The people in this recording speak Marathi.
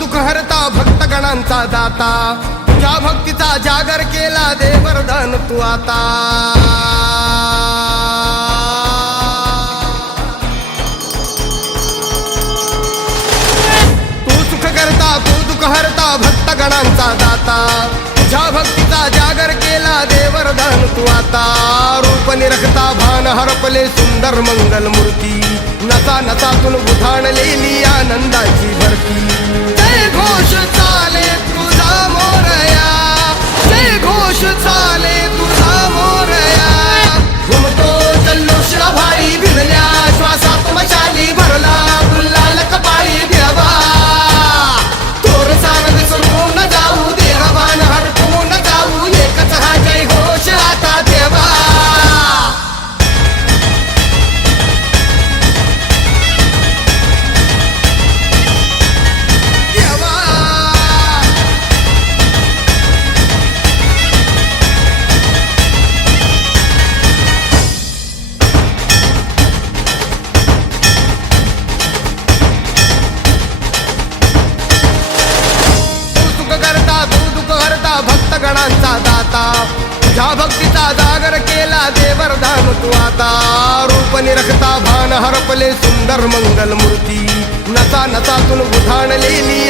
दुःख हरता भक्तगणांचा दाता तुझ्या भक्तीचा जागर केला दे वरदान तू आता तू सुख करता तू दुःख हरता भक्तगणांचा दाता तुझ्या भक्तीचा जागर केला दे वरदान तू आता रूप निरखता भान हरपले सुंदर मंगल मूर्ती नसा नसातून उधाणलेली आनंदाची भरती जय घोष चाले तुझा मोरया जय घोष चाले तुझा मोरया घुमतो जल्लोष भाई भिडल्या श्वासात मशाली भरला गुल्हाल कपाळी देवा तोर सारद सुरून जाऊ देहवान हरपून जाऊ एकच हा जय घोष आता देवा भक्तगणांचा दाता तुझ्या भक्तीचा जागर केला दे वरदान तू आता रूप निरखता भान हरपले सुंदर मंगल मूर्ती नसा नसातून उधाणलेली